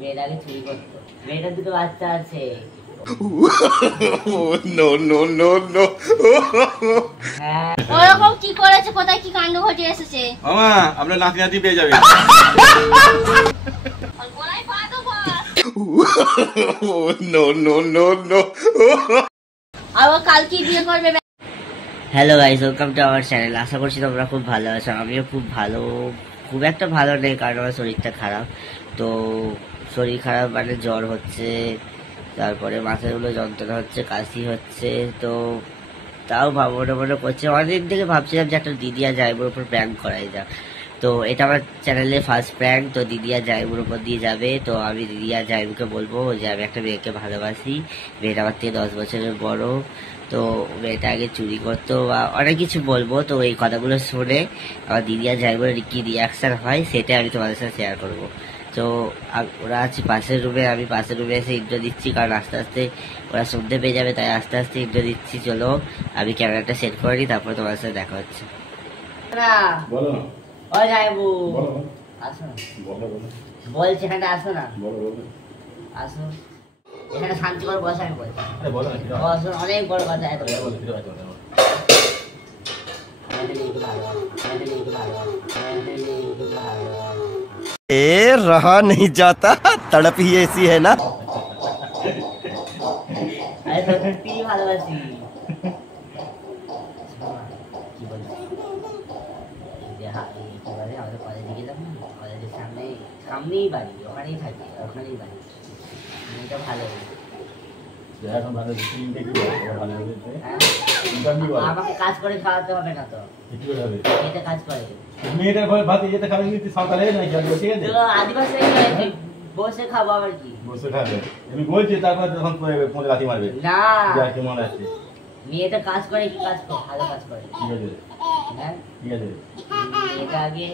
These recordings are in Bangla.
মেয়ের আগে চুরি করতো। মেয়েটার দুটো বাচ্চা আছে। No no no no. হ্যাঁ ওরকম কি করেছে, কোথায় কি কাণ্ড ঘটে এসেছে? মামা আপনার নাতি নাতি পেয়ে যাবে। গলায় পা তো বল। No no no no. আর ও কাল কি বিয়ে করবে? Hello guys, welcome to our channel. আশা করছি তোমরা খুব ভালো আছো। আমিও খুব ভালো, খুব একটা ভালো নেই কারণ আমার শরীরটা খারাপ। তো শরীর খারাপ মানে জ্বর হচ্ছে, তারপরে মাথাগুলো যন্ত্রণা হচ্ছে, কাশি হচ্ছে। তো তাও মনে মনে করছে, অনেকদিন থেকে ভাবছিলাম যে একটা দিদি আর জাইবুর উপর প্র্যাঙ্ক করাই যাক। তো এটা আমার চ্যানেলে ফার্স্ট প্র্যাঙ্ক। তো দিদি আর জাইবুর উপর দিয়ে যাবে। তো আমি দিদি আর জাইবুকে বলবো যে আমি একটা মেয়েকে ভালোবাসি, মেয়েটা আমার থেকে 10 বছরের বড়। তো মেয়েটা আগে চুরি করতো বা অনেক কিছু বলবো। তো এই কথাগুলো শুনে আমার দিদি আর জাইবুর কি রিয়াকশন হয় সেটা আমি তোমাদের সাথে শেয়ার করবো। তো ওরা আছে পাশের রুমে, আমি পাশের রুমে এসে ইন্ট্রো দিচ্ছি কারণ আস্তে আস্তে ওরা শুনতে পেয়ে যাবে, তাই আস্তে আস্তে ইন্ট্রো দিচ্ছি। চলো আমি ক্যামেরাটা সেট করে নিই, তারপর তোমার সাথে দেখা হচ্ছে। বলো না। ও জাইবু বলো আসো না, বলো বলো বলছি এখানে আসো না, বলো বলো। আসো এখানে শান্তি করে বসে। আমি বলছি আরে বলো না। বসো, অনেক বড় কথা। এত বলো বলো কিছু কথা বলো। ए रहा नहीं जाता, तड़प ही ऐसी है ना। আরে সত্যি ভালোবাসি। কি বলছি যে কি বলে, আমাদের কলেজে গেলাম না, কলেজের সামনেই বাড়ি, ওখানেই থাকি, ওখানেই বাড়ি। এটা ভালো। এখন ভালো দিন দেখি ভালো হবে। হ্যাঁ ইনকাম কি বল? আমাকে কাজ করে খাওয়াতে হবে না তো, কি হবে? এটা কাজ করে। মেয়েটার ঘরে ভাত যেতে খাবে কিন্তু সকালে না কি ঠিক আছে? তো আদিবাসী হয়ে বসে খাবো আবার কি? বসে খাবে। আমি বলছি তারপর তখন পরে লাথি মারবে। না যা কি মনে আছে। মেয়েটা কাজ করে, কি কাজ করে? ভালো কাজ করে। ঠিক আছে হ্যাঁ ঠিক আছে। মেয়েটা আগে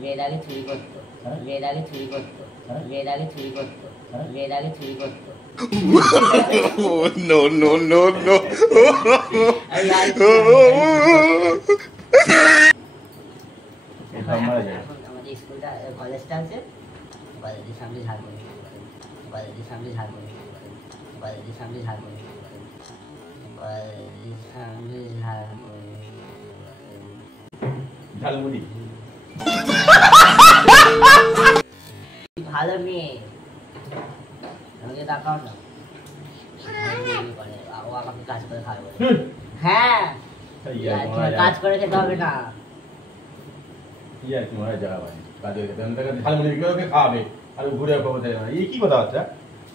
মেয়ের আগে চুরি করতো, মেয়ের আগে চুরি করতো, মেয়ের আগে চুরি করতো, মেয়ের আগে চুরি করতো। No no no no. এখন আমাদের স্কুলটা, কলেজটা আছে, কলেজের সামনে ঝাড়খণ্ড, কলেজের সামনে ঝাড়খণ্ড, কলেজের সামনে ঝাড়খণ্ড, কলেজের সামনে ঝাড়খণ্ড। ঝালমুড়ি। ভালো মেয়ে, আমাকে দেখাও না। ও আমাকে কাজ করে খাওয়াবে বলে। হ্যাঁ কাজ করে খেতে হবে না। কি আর তোমার জায়গা ভাই কাজে ঝালমুড়ি ওকে খাওয়াবে আর ঘুরে খাওয়াতে এই কি কথা হচ্ছে?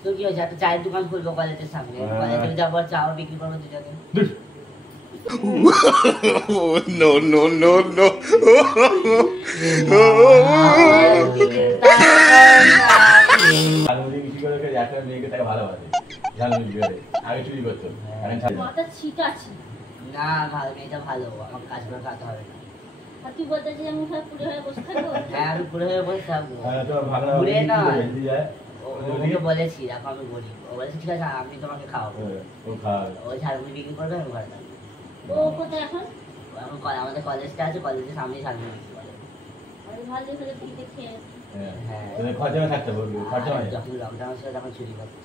তো কি হয়েছে, একটা চায়ের দোকান খুলবো কলেজের সামনে, কলেজে যাবো, চাও বিক্রি করবো দুজনে। No no no no. ঝালমুড়ি বিক্রি করে একটা মেয়েকে তাকে ভালোবাসে, ঝালমুড়ি বিক্রি করে আগে চুরি করতো। মাথা ছিটাছি। না ভালো, মেয়েটা ভালো, আমাকে কাজ করে খাওয়াতে হবে না। আর তুই বলতে চাই আমি সব পুরো হয়ে বসে থাকবো? হ্যাঁ আমি পুরো হয়ে বসে থাকবো। ঘুরে না যায় ওকে বলেছি, দেখো আমি গরিব, ও বলেছে ঠিক আছে আমি তোমাকে খাওয়াবো। ও খাওয়াবে। ও ঝাড়মুড়ি বিক্রি করবে, আমি ঘরে থাকবো। ও কোথায় এখন? ও এখন আমাদের কলেজটা আছে, কলেজের সামনে ঝাড়মুড়ি বিক্রি করে। আর ভালো করে পিঠে খেয়ে হ্যাঁ খরচা থাকতে বলবি খরচা হয় যখন লকডাউন ছিল তখন চুরি করতো।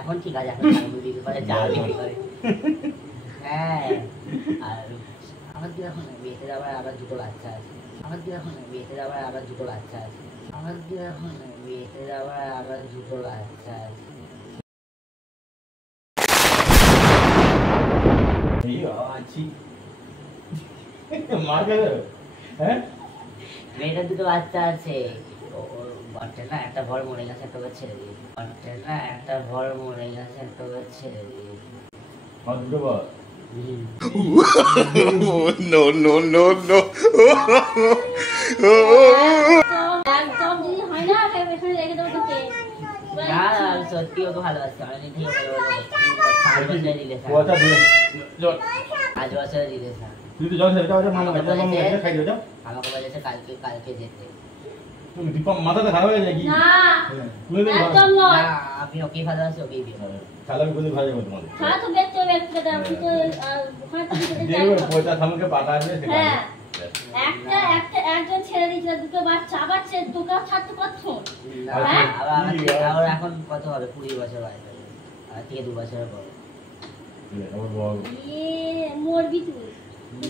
এখন ঠিক আছে, এখন ঝাড়মুড়ি বিক্রি করে, চা বিক্রি করে। হ্যাঁ আর আমার কি এখন মেয়েদের আবার দুটো বাচ্চা আছে, আমার কি এখন মেয়েদের আবার দুটো বাচ্চা আছে, আমার কি এখন মেয়েদের আবার দুটো বাচ্চা আছে। মেয়েটার দুটো বাচ্চা আছে। ওর বটের না একটা ভর মরে গেছে, একটা ছেড়ে দিয়ে, বটের না একটা ভর মরে গেছে, একটা ছেড়ে দিয়ে। দুটো বল। No no no no. একদম যদি হয় না এখানে রেখে দেবো তোকে। না আমি সত্যি ওকে ভালোবাসি, অনেকদিন থেকে পাঁচ বছরের রিলেশন। তুই তো জল আমাকে বলেছে কালকে যেতে। মাথাটা খারাপ হয়ে যায় কি? না একদম নয়। আপনি ওকেই ভালোবাসি, ওকেই বিয়ে করবেন। তাহলে আমি কোথায় ভালো যাবো তোমাদের? সারা তো বেচতে হবে একটু দাম, কিন্তু ওখানে তো দিতে চাই। পয়সা সামনে পাতা আসবে। হ্যাঁ একজন ছেড়ে দিয়েছিল, দুটো বাচ্চা, আবার তোকে ছাড়তে কতক্ষণ? না, আবার এখন কত হবে, 20 বছর বয়স হবে, আর থেকে 2 বছরের বড়। মরবি তুই।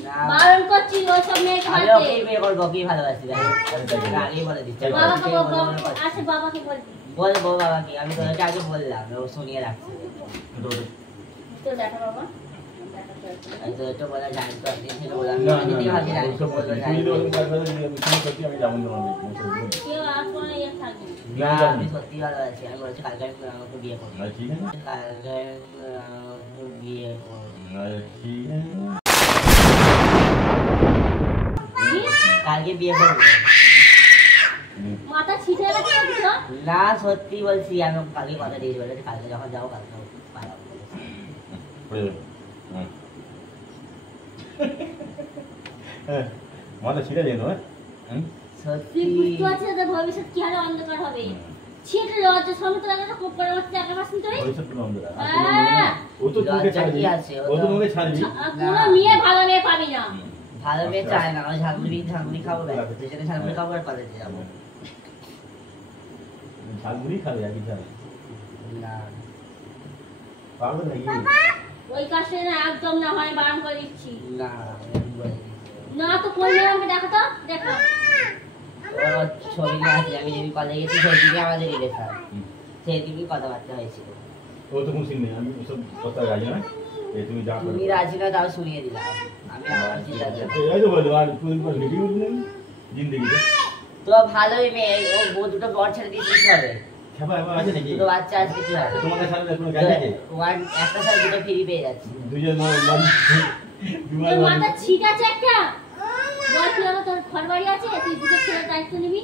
না, বারণ করছি ওসব মেয়েকে আমি বাড়িতে। ওকেই বিয়ে করবো, ওকেই ভালোবাসি ভাই। আগেই বলে দিচ্ছি। বাবাকে আচ্ছা বাবাকে বলবি। বলবো বাবাকে, আমি তোকে আগে বললাম, ও শুনিয়ে রাখছি। তোর দেখা বাবা। আমি তো এটা বলা জানি তো, একদিন থেকে বললাম, না আমি দিতে ভাবছি জানি, ওসব বললো তুই জানি। যদি ওরকম কাজ করে দিবি, আমি সত্যি আমি যাবো না কেউ আর কোনো ইয়ে থাকবে না। না, আমি সত্যি ভালোবাসি। আমি বলেছি কালকে আমি আমাকে বিয়ে করবো। ঠিক আছে কালকে আমাকে বিয়ে করবো। ঠিক আছে কালকে বিয়ে করবো। মাথা ছিটে গেছে কিছু? না, সত্যি বলছি, আমি ওকে কালকে কথা দিয়েছি, বলেছি কালকে যখন যাবো কালকে পালাবো বলেছি। মাথা ছিঁড়ে যেত সত্যি তুই বুঝতে পারছিস যে ভবিষ্যৎ কি হারে অন্ধকার হবে? ছিটে লজ্জা সমুদ্র লাগাটা খুব করে হচ্ছে একটা মাস তুই? ভবিষ্যৎ পুরো অন্ধকার। হ্যাঁ। ও তো তোমাকে লজ্জা ছাড়বি, কি আছে? ও তো তোমাকে ছাড়বি। কোনো মেয়ে ভালো মেয়ে পাবি না। ভালো মেয়ে চায় না, আমি ঝালমুড়ি খাবো, তুই সেটা ঝালমুড়ি খাবো আর কলেজে যাবো। ঝালমুড়ি খাবে আর কি খাবে? না, পাগল নাকি? ওই কাজটা না একদম না হয়, বারণ করে দিচ্ছি। না, আমি বলে দিচ্ছি। না তো কোন মেয়ে আমাকে দেখো তো, দেখো। ওর ছবি নিয়ে আসলে আমি যেদিন কলেজে গেছি সেই দিনই আমাদের রিলেশন, সেই দিনই কথাবার্তা হয়েছিল। ও তো কোনো সিন নেই, আমি ওসব কথা রাজি না। তুমি যা করো। তুমি রাজি না, তাও শুনিয়ে দিলাম। আমি আমার চিন্তা করলাম এই তো বলো, আর কোন কোন ভিডিও নেই জিন্দেগিতে। তো ভালোই মেয়ে, ও দুটো বর ছেড়ে দিয়ে কি হবে? খাবার আবার আছে নাকি? দুটো বাচ্চা আছে, কি হবে? তোমাকে ছাড়া কোনো গাড়ি আছে? একটা সাথে দুটো ফ্রি পেয়ে যাচ্ছি। দুজন তোর মাথা ছিট আছে একটা। বল তুই আমার তোর ঘর বাড়ি আছে, তুই দুটো ছেলের দায়িত্ব নিবি?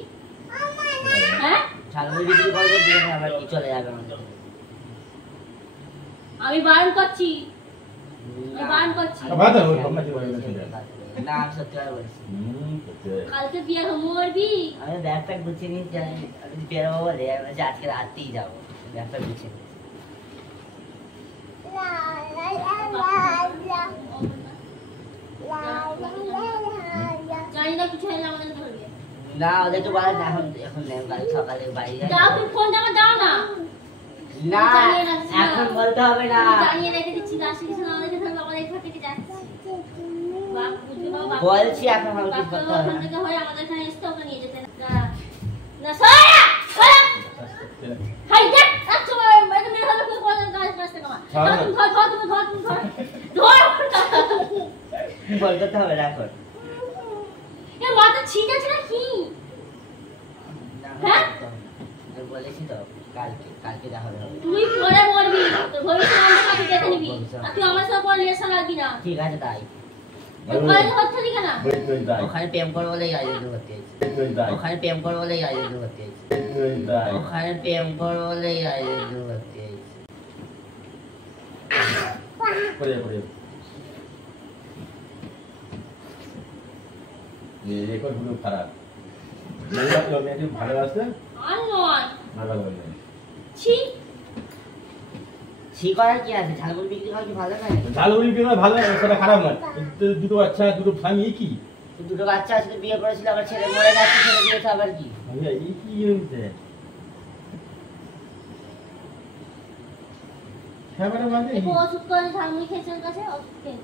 হ্যাঁ? ঝালমুড়ি বিক্রি করবো, দিয়ে আবার কি চলে যাবে আমাদের। আমি বারণ করছি। আমি বারণ করছি। না, আমি সত্যি কথা বলছি। কালকে বিয়ে মরবি। আমি ব্যাগ প্যাক গুছিয়ে নিয়েছি, আমি বেরোবো বলে আমি বলছি আজকে রাত্রেই যাবো, ব্যাগ প্যাক গুছিয়ে নিয়েছি। জানি না কিছু হলে আমাদের ধরবে। না, ওদের তো বলে না, এখন নেই, কাল সকালে বাড়ি যাই। দাও, তুমি ফোনটা আমার দাও না। না, জানিয়ে রাখছি না। এখন বলতে হবে না। আমি জানিয়ে রেখে দিচ্ছি, দাসী কিছু না আমাদেরকে ধরবে, আমাদের এখান থেকে যাচ্ছি। বাপ বুঝবে বাবা, বাপ বলছি এখন আমার কিছু বাপ করতে হবে ওখান না। থেকে হয়ে আমাদের এখানে এসে ওকে নিয়ে যেতে না। না সরা সরা হাই দেখ আচ্ছা এটা মেরে হবে কোন কোন গাছ গাছ থেকে আমার তুমি ধর বলতে হবে না এখন। এ মাথা ছিট আছে না কি? না, হ্যাঁ? আমি বলেছি তো কালকে দেখা হবে। তুই পরে মরবি, তোর ভবিষ্যৎ অন্ধকার তুই দেখে নিবি, আর তুই আমার সাথে পরে রিলেশন রাখবি না। ঠিক আছে তাই। কলেজে হচ্ছে ঠিক না? ওখানে প্রেম করবো বলেই আয়োজন করতে হয়েছে। ওখানে প্রেম করবো বলেই আয়োজন করতে হয়েছে। ওখানে প্রেম করবো বলেই আয়োজন করতে হয়েছে। খারাপ ভালোবাসতে আর নয় ভালো ছি ছি করার কি আছে? ঝালমুড়ি বিক্রি করা কি ভালো নয়? ঝালমুড়ি পেয়ে ভালো সেটা খারাপ না। দুটো বাচ্চা দুটো স্বামী কি দুটো বাচ্চা আছে, বিয়ে করেছিল, আবার ছেলে মরে যাচ্ছে, ছেলে দিয়েছে আবার কি? এই কি হয়েছে? খাবার বাদে একটু ওষুধ করে ঝালমুড়ি খেয়েছে ওর কাছে, ওষুধ খেয়ে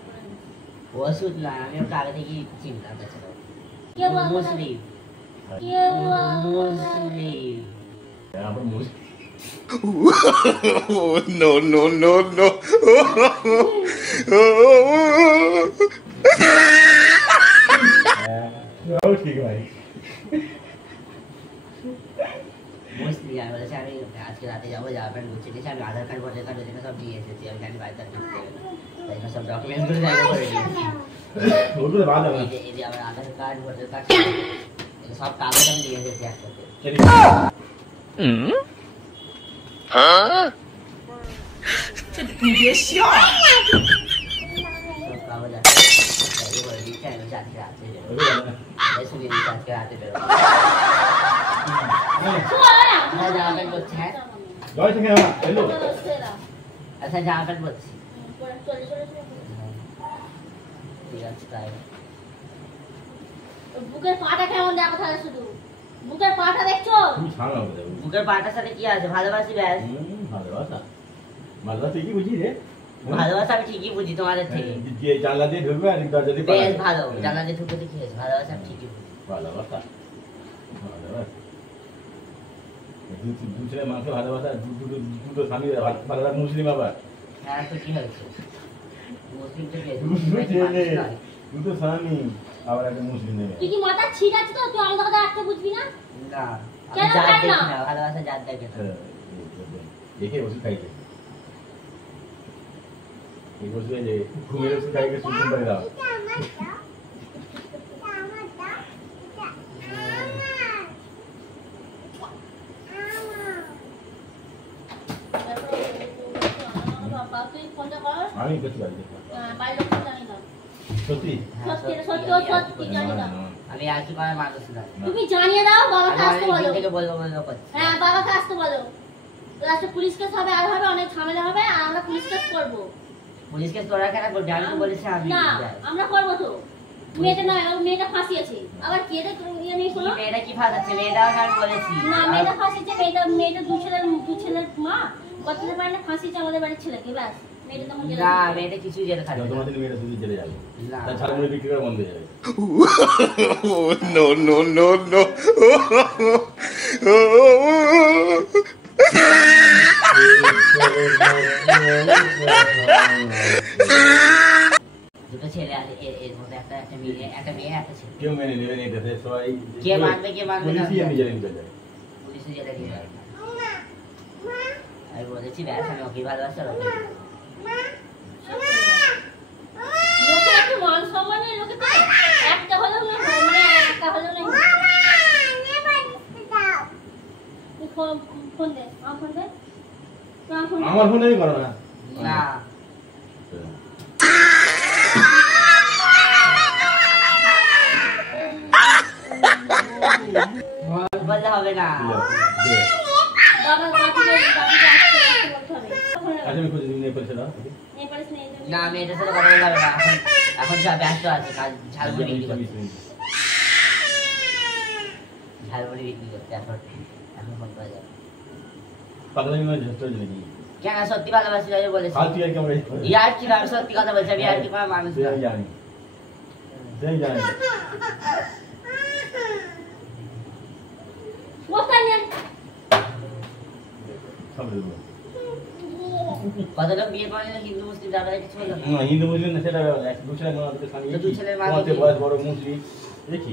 ওষুধ না, আমি ওকে আগে থেকেই চিন্তা করছিলাম। কে বলতো না? মুসলিম। কে বলতো না? মুসলিম। আবার মুস Oh, no, no, no, no. ঠিক ভাই মুসলিম আমি বলেছি আমি আজকে রাতে যাবো, যাওয়ার প্যান্ট গুছিয়ে নিয়েছি, আমি আধার কার্ড ভোটার কার্ড ওখানে সব দিয়ে এসেছি, আমি জানি বাড়িতে ঢুকতে হবে, তাই জন্য সব ডকুমেন্টসগুলো জায়গা করে দিয়েছি। ওগুলো ভালো না এই যে আমার আধার কার্ড ভোটার কার্ড সব কাগজ আমি দিয়ে এসেছি একসাথে। সব কাগজ আছে, জায়গা করে দিয়েছি, আমি বলছি আজকে রাতে বেরোবো, তাই শুনিয়ে দিয়েছি আজকে রাতে বেরোবো। হ্যাঁ, জামা প্যান্ট পরছি। হ্যাঁ, জয় থেকে আমার হ্যালো আচ্ছা জামা প্যান্ট পরছি। চলে চলে ঠিক আছে তাই। বুকের পাটা কেমন দেখো তাহলে শুধু বুকের পাটা দেখছো তুমি ছাড়ো আমাকে দেখো। বুকের পাটার সাথে কি আছে? ভালোবাসি ব্যাস। ভালোবাসা ভালোবাসা কি বুঝি রে? ভালোবাসা আমি ঠিকই বুঝি তোমাদের থেকে। যে জানলা দিয়ে ঢুকবে আর দরজা দিয়ে বেশ পালাবে। ভালো, জানা যে ঢুকে কি হয়েছে? ভালোবাসা আমি ঠিকই বুঝি। ভালোবাসা ভালোবাসা দুসরে মানুষের ভালোবাসা দুটো স্বামী ভালোবাসা মুসলিম আবার হ্যাঁ তো কি হয়েছে? মুসলিম তো কি হয়েছে? দুটো স্বামী আবার একটা মুসলিম নেবে। তুই কি মাথা ছিট আছে তো তুই আমাদের কথা একটা বুঝবি না না, আমি কেন জাত খাই দেখি না? না, ভালোবাসা জাত দেখে না। দেখে ওষুধ খাইছে এই বসবে যে ঘুমের ওষুধ খাইকে সুন্দর করে দাও। তুই ফোনটা কর আমি কিছু পারি বাইরে লোক জানি না সত্যি সত্যি সত্যি সত্যি জানি না আমি আর কি করার মানুষ না। তুমি জানিয়ে দাও বাবাকে আমি আসতে অনেক বলো দিন থেকে বলবো বলবো করছি। হ্যাঁ বাবাকে আসতে বলো লাস্টে পুলিশ কেস হবে আর হবে অনেক ঝামেলা হবে আর আমরা পুলিশ কেস করবো পুলিশকে তোরা কেন করবি? আমি তো বলেছি আমি না যাই। আমরা করবো তো মেয়েটা নয় ওর মেয়েটা ফাঁসিয়েছে আবার কে রে ইয়ে নেই শোনো মেয়েটা কি ফাঁসাচ্ছে? মেয়েটাও আমি বলেছি। না মেয়েটা ফাঁসিয়েছে মেয়েটা দু ছেলের মা কতদিন পারে না ফাঁসিয়েছে আমাদের বাড়ির ছেলেকে ব্যাস মেয়েটা তখন জেলে না, ঢুকবে। মেয়েটা কিছুই জেলে থাকবে না। তোমাদের মেয়েরা শুধু চলে যাবে না। তার ছাড়া বিক্রি করা বন্ধ হয়ে যাবে। no, no, no, no. দুটো ছেলে আছে এর মধ্যে একটা মেয়ে একটা ছেলে। কেউ মেনে নেবে না এটাতে সবাই কে মানবে কে মানবে না? পুলিশই আমি জানি নিতে যাবে। পুলিশে জেলে দিয়ে যাবে। আমি বলেছি ব্যাস আমি ওকে ভালোবাসি আর ওকে। লোকে একটু মান সম্মানের লোকে তো একটা হলেও না হয় মানে একটা হলেও না হয় তুই ফোন দে আমার ফোন দে আমার ফোনে করো না না বললে হবে না। বাবা বাবাকে আসতে বলতে হবে আচ্ছা আমি খুঁজে নিয়ে পয়সা দাও এই পারিস না এই জন্য না আমি এটার সাথে কথা বলতে হবে না। এখন যা ব্যস্ত আছে কাজ ঝালমুড়ি বিক্রি করতে। ঝালমুড়ি বিক্রি করতে এখন ফোন করা যাবে। পাগলামি মানে ঝস্ত হয়ে নাকি কেন সত্যি ভালোবাসি আমি বলেছি। ফালতু আর কেমন ইয়ার কি না, আমি সত্যি কথা বলছি। আমি আর কি করার মানুষ না। সেই জানি সেই জানি বস্তা নিয়ে সব দেবো কতটা বিয়ে করে না হিন্দু মুসলিম যারা কিছু হলো না। না হিন্দু মুসলিম না সেটা দু ছেলে মনে স্বামী তো দু ছেলের মা তোমাতে দেখি। বয়স বড় মুসলিম দেখি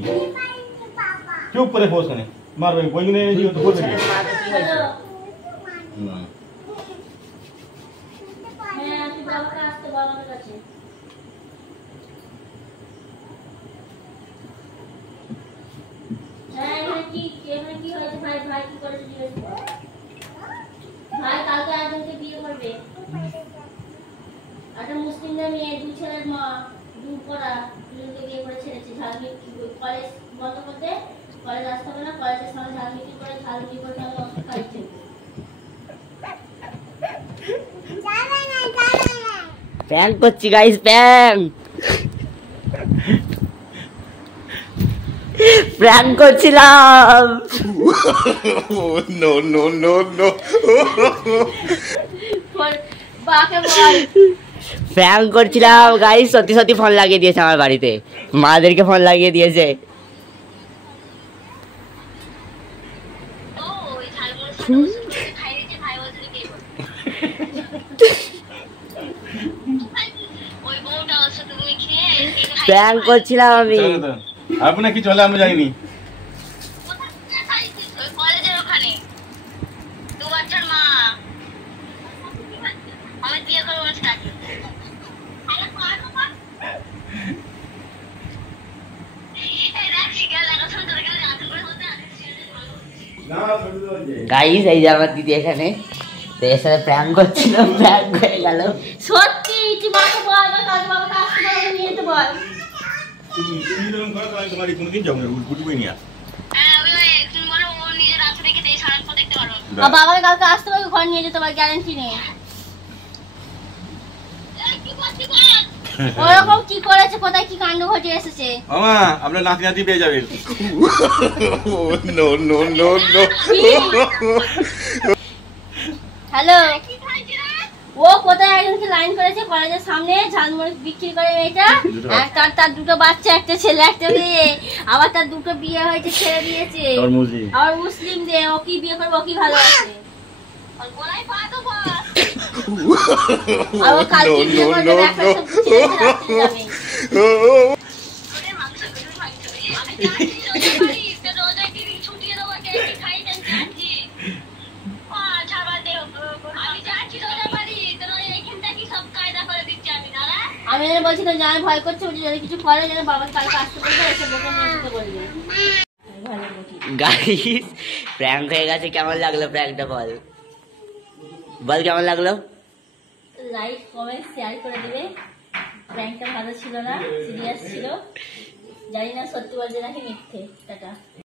চুপ করে বস না মারবে বই নিয়ে এসে তো বলবে ছেলের মা তো কি হয়েছে? হ্যাঁ তুই বাবাকে আসতে বল আমাদের কাছে হ্যাঁ এখানে কি হয়েছে ভাই ভাই কি করেছে জিজ্ঞেস কর ভাই কালকে একজনকে বিয়ে করবে একটা মুসলিমদের মেয়ে দু ছেলের মা দূর করা দুজনকে বিয়ে করে ছেড়েছে কলেজ বন্ধ করতে কলেজ আসতে হবে না কলেজের সামনে ঝালমিটি করে তাহলে ওষুধ খাইছে প্র্যাঙ্ক করছি গাইস, প্র্যাঙ্ক করছিলাম। no, no, no, no. বাকে বল প্র্যাঙ্ক করছিলাম গাইস। সত্যি সত্যি ফোন লাগিয়ে দিয়েছে আমার বাড়িতে, মাদেরকে ফোন লাগিয়ে দিয়েছে। প্র্যাঙ্ক করছিলাম আমি। আপনার কি চলে আমি যাইনি কলেজের ওখানে দু বাচ্চার মা আমি বিয়ে করবো বলছি তাকে গাইস এই যে আমার দিদি এখানে, তো এর সাথে প্র্যাঙ্ক করছিলাম, প্র্যাঙ্ক হয়ে গেল। সত্যি তুই মাকে বল বা কাজ বাবাকে আসতে বল আমি নিয়ে যেতে বল তোমার কোনদিন যাবো না উঠবই নিয়ে তুমি বলো ও নিজের রাস্তা দেখে দেয় সারাক্ষণ দেখতে পারো আর বাবাকে কালকে আসতে বল ঘর নিয়ে যেতে পার গ্যারান্টি নেই কি করছি ওরকম কি করেছে, কোথায় কি কাণ্ড ঘটে এসেছে? মামা আপনার নাতি নাতি পেয়ে যাবেন। No no no no hello, ও কোথায় একজনকে লাইন করেছে কলেজের সামনে, ঝালমুড়ি বিক্রি করে মেয়েটা। তার দুটো বাচ্চা, একটা ছেলে একটা মেয়ে, আবার তার দুটো বিয়ে হয়েছে, ছেড়ে দিয়েছে। আবার মুসলিম যে, ও কি বিয়ে করবে, ও কি ভালো আছে। আর ও কালকে বিয়ে করবে, একটা সব ছেড়ে রাত্রে যাবে। আমি বলছিলাম যে আমি ভয় করছি, যদি কিছু করে যেন বাবাকে কালকে আসতে বলবে, এসে বোকে নিয়ে যেতে বলবে। ভালো বকি। গাইস প্র্যাঙ্ক হয়ে গেছে, কেমন লাগলো প্র্যাঙ্কটা বল, বল কেমন লাগলো? লাইক কমেন্ট শেয়ার করে দিবে। প্র্যাঙ্কটা ভালো ছিল না, সিরিয়াস ছিল, জানি না সত্যি বলছে নাকি মিথ্যে। টাটা।